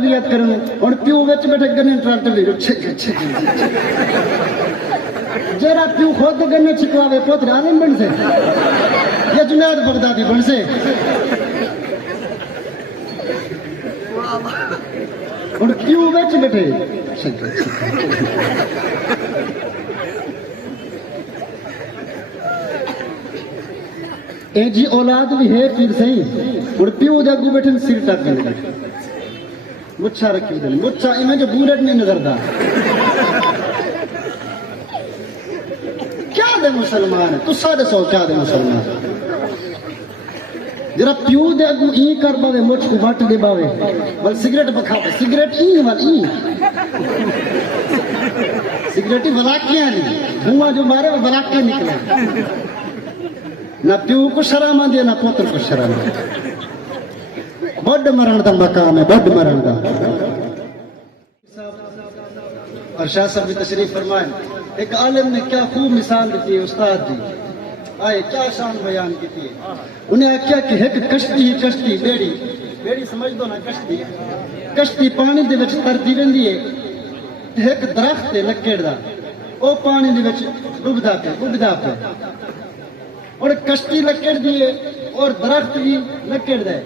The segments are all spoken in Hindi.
तरबियत करन और प्यू विच बैठे गन्ने ट्रैक्टर दी जरा प्यू खुद गन्ने छिकवावे पुत्र आलम बन से या जुनैद बगदादी बन से और प्यू विच बैठे ए जी औलाद भी है पीर सही और प्यू दे अगू बैठे सिर टक के मुच्छा रखी दे मुच्छा इमें जो बूरट नहीं नजरदा क्या दे मुसलमान तू सादे सौ क्या दे मुसलमान जरा प्यू दे अगू ई कर बावे मुछ को बट दे बावे बल सिगरेट बखावे सिगरेट ई वाल ई सिगरेट ही वलाकियां नहीं धुआं जो मारे वो वलाकियां निकले ना प्यू को शर्म आती है ना पुत्र को शर्म बड़ मरण का मकाम है बड़ मरण का और शाह साहब भी तशरीफ फरमाए एक आलिम ने क्या खूब मिसाल दी है उस्ताद दी आए क्या शान बयान की थी उन्हें आख्या कि एक कश्ती ही कश्ती बेड़ी बेड़ी समझ दो ना कश्ती पानी दे विच तरदी रहिंदी है एक दरख्त है लक्कड़ दा ओ पानी दे विच डुबदा पे और कश्ती लकड़ दी है और दरख्त भी लकड़ दे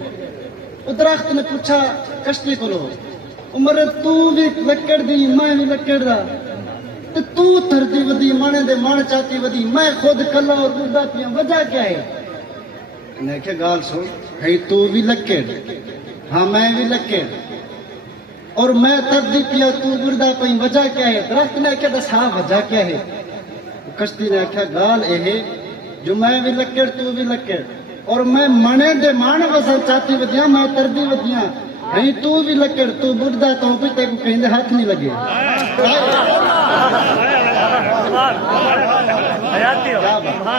दरख्त ने पूछा कश्ती को लो उमर तू भी लकड़ दी मैं भी लकड़ दा तू तरदी वदी माने दे मान चाहती वदी मैं खुद कला और बुढ़ा पिया वजह क्या है ने क्या गाल सुन है तू भी लकड़ हाँ मैं भी लकड़ और मैं तरदी पिया तू बुढ़ा पई वजह क्या है दरख्त ने क्या दस हाँ वजह क्या है कश्ती ने आख्या गाल है जो मैं भी लकड़ तू भी लकड़ और मैं मने दे मान वसल चाहती वदिया मैं तरदी वदिया नहीं तू भी लकड़ तू बुढ़दा तो भी तेको कहिंदे हाथ नहीं लगे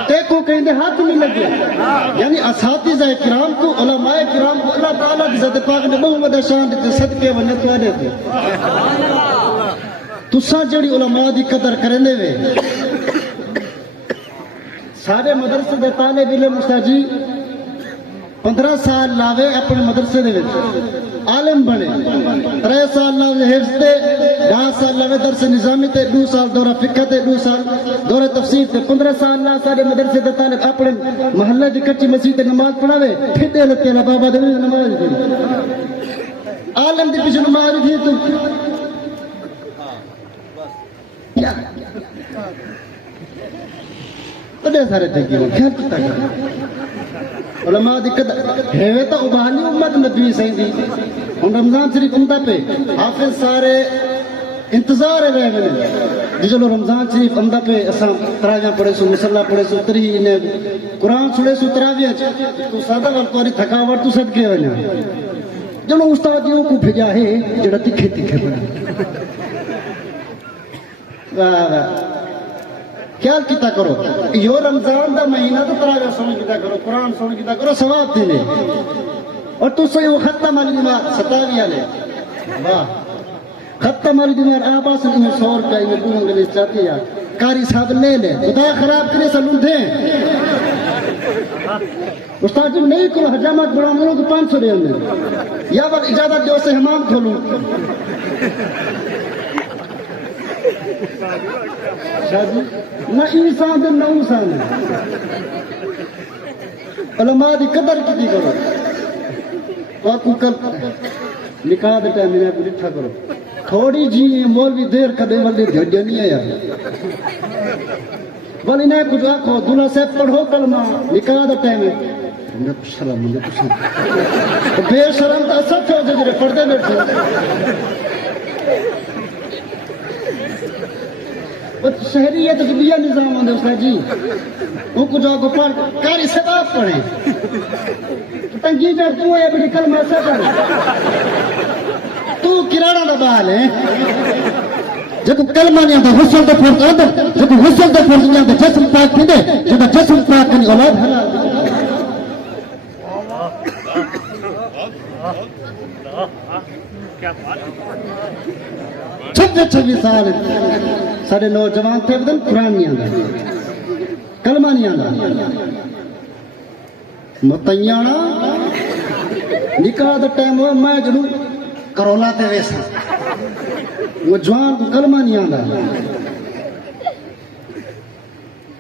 तेको कहिंदे हाथ नहीं लगे यानी असातिज़ा किराम को उलमाए किराम को अल्लाह ताला की ज़त पाक ने बहुत वॾा शान दे सदके वने तुआरे ते तुसा जड़ी उलमा दी कदर करंदे वे सारे मदरसे दे तालिब इल्म मुस्ताजी 15 साल लावे अपने मदरसे दे विच आलिम बने 3 साल लावे हिफ्ज़ ते 10 साल लावे दरस निज़ामी ते 2 साल दौरा फिक्र ते 2 साल दौरा तफसीर ते 15 साल ला सारे मदरसे दे तालिब अपने मोहल्ले दी कच्ची मस्जिद ते नमाज पढ़ावे फिर दे लते ला बाबा दे नमाज पढ़ी आलिम दी पीछे नमाज थी तू क्या बड़े सारे थे कि ख्याल किता उलमा दी कदर है तो उबानी उम्मत नबी सही दी हम रमजान शरीफ उम्दा पे हाफिज सारे इंतजार रहे मैंने जो रमजान शरीफ उम्दा पे असा तरावियां पढ़े सु मुसल्ला पढ़े सु तरी ने कुरान सुने सु तरावियां तू सादा वाल तोरी थकावट तू सदके वना जनो उस्ताद यो को भेजा है जेड़ा तिखे तिखे पढ़ा वाह वाह ख्याल किता करो यो रमजान दा महीना तो तरावियां सुन किता करो कुरान सुन किता करो सवाब देने और तू सही वो खत्म वाली नमाज 27 वाले वाह खत्म वाली नमाज आबास ने 100 रुपया में दूंगे ले चाहती है कारी साहब ले खुदा खराब करे सलूंधे उस्ताद जी नहीं को हजामत बड़ा लोग 500 दे या वक्त इजाजत दो से हमाम खोलूं शादी न इंसान दे न इंसान उलमा दी कदर की करो बाकू कल निकाह दे टाइम में लिखा करो थोड़ी जी मौलवी देर कदे वाले ढड्डे नहीं आया वाली ने कुछ आखो दूल्हा से पढ़ो कलमा निकाह दे टाइम में न शर्म न कुछ बेशरम तो सब हो जे पढ़दे बैठे शहरियत दुनिया निजाम आंदे उस्ताद जी वो कुछ को पढ़ कारी सबाब पढ़े तंगी जड़ तू है बड़ी कलमा से पढ़ तू किराड़ा दा बाल है जब कलमा नहीं आंदा हुस्न दे फर्ज आंदा जब हुस्न दे फर्ज नहीं आंदा जिस्म पाक पींदे जब जिस्म पाक नहीं औलाद हलाल क्या बात 26 साल साढ़े नौजवान थे बदन कुरान नहीं आंदा कलमा नहीं आंदा मुतैयाना निकाह दा टाइम हो मैं जरूर करोला ते वैसा वो जवान को कलमा नहीं आंदा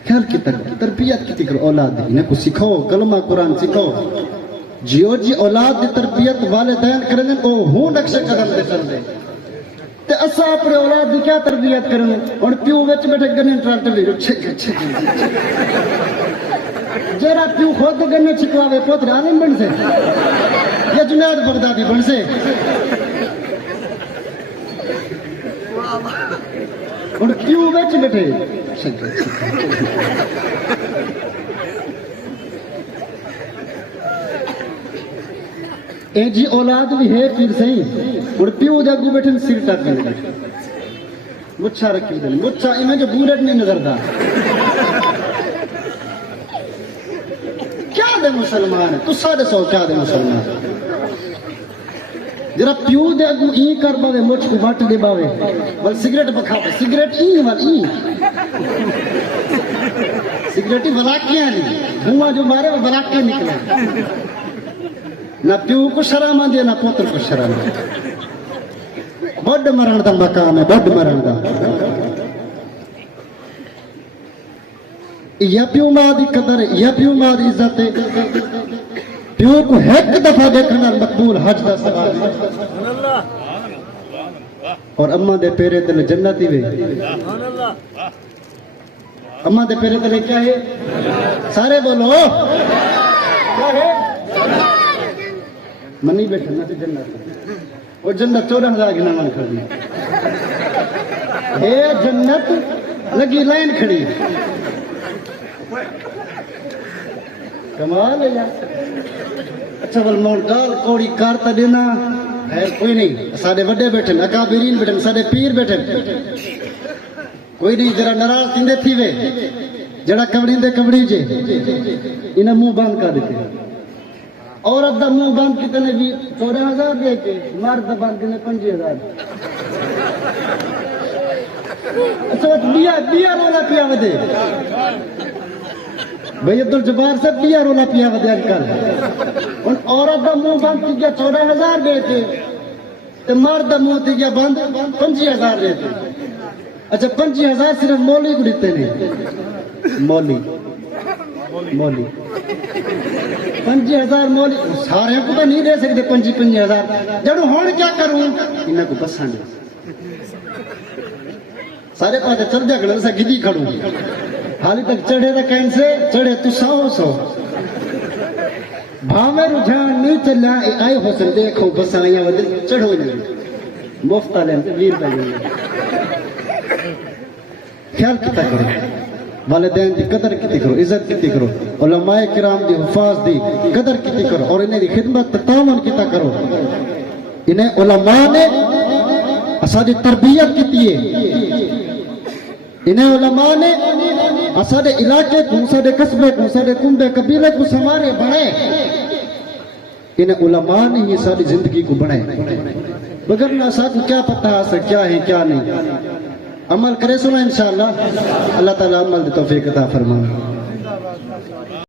ख्याल की तरबियत की करो औलाद दी इन्हें को सिखाओ कलमा कुरान सिखाओ जियो जी औलाद की तरबियत वालिदैन करेंगे ओ हूं नक्शे कदम दे चल दे ते असा अपने औलाद की क्या तरबियत करेंगे और प्यू विच बैठे गन्ने ट्रैक्टर ले जरा प्यू खुद गन्ने छिकवावे पोतरे आलम बन से या जुनाद बगदादी बन से और प्यू विच बैठे ए जी औलाद भी है फिर सही और प्यू जागू बैठे सिर टक मुच्छा रखी दे मुच्छा इमें जो बूरट नहीं नजरदा क्या दे मुसलमान तू साढ़े सौ क्या दे मुसलमान जरा प्यू दे अगू ई कर बावे मुछ को वट दे बावे बल सिगरेट बखावे सिगरेट ई वाल ई सिगरेट वलाकियां नहीं धुआं जो मारे वो वलाके निकले ना प्यू को शर्म आंदी ना पुत्र को शर्म बड़ मरण दा मकाम है बड़ मरण दा या प्यू मां दी कदर या प्यू मां दी इज्जत प्यू को एक दफा देखना मकबूल हज दा सवाल और अम्मा दे पेरे तले जन्नत ही वे अम्मा दे पेरे तले क्या है सारे बोलो क्या है मनी बैठे ना जन्नत वो जन्नत 14,000 की नामान खड़ी है जन्नत लगी लाइन खड़ी कमाल है यार अच्छा बल मोल गाल कौड़ी कारता देना है कोई नहीं सारे वड्डे बैठे अकाबिरीन बैठे सारे पीर बैठे कोई नहीं जरा नाराज थींदे थी वे जड़ा कवड़ींदे कवड़ी जे इन्हें मुंह बंद कर देते औरत दा मुंह बंद कितने भी 14,000 दे के मर्द बंद कितने 5,000 अच्छा बिया रोला पिया वदे भाई अब्दुल जब्बार से बिया रोला पिया वदे आजकल और औरत दा मुंह बंद किया 14,000 दे के ते मर्द दा मुंह किया बंद 5,000 दे के अच्छा 5,000 सिर्फ मौली को देते ने मौली 5,000 मौली सारे को तो नहीं दे सकते 5,000 जड़ू हुण क्या करूं इन्हें को बसा नहीं सारे पास चल जा कर गिदी खड़ू हाली तक चढ़े तो कैसे चढ़े तू 100 भावे रुझान नहीं चलिया आए हो सकते देखो बसा चढ़ो मुफ्त आले 20 रुपए ख्याल किता करो वालिदैन की कदर की करो इज्जत की करो उलमाए किराम दी हुफाज दी कदर की करो और इन्हें दी खिदमत तावन किता करो इन्हें उलमा ने असादी तरबियत की इन्हें उलमा ने असादे इलाके को सादे कस्बे को सादे कुंबे कबीले को समारे बनाए इन्हें उलमा ने ही सारी जिंदगी को बनाए बगैर ना साथ क्या पता क्या है क्या नहीं अमल करे सुना इंशाअल्लाह अल्लाह ताला अमल दी तौफीक अता फरमाए।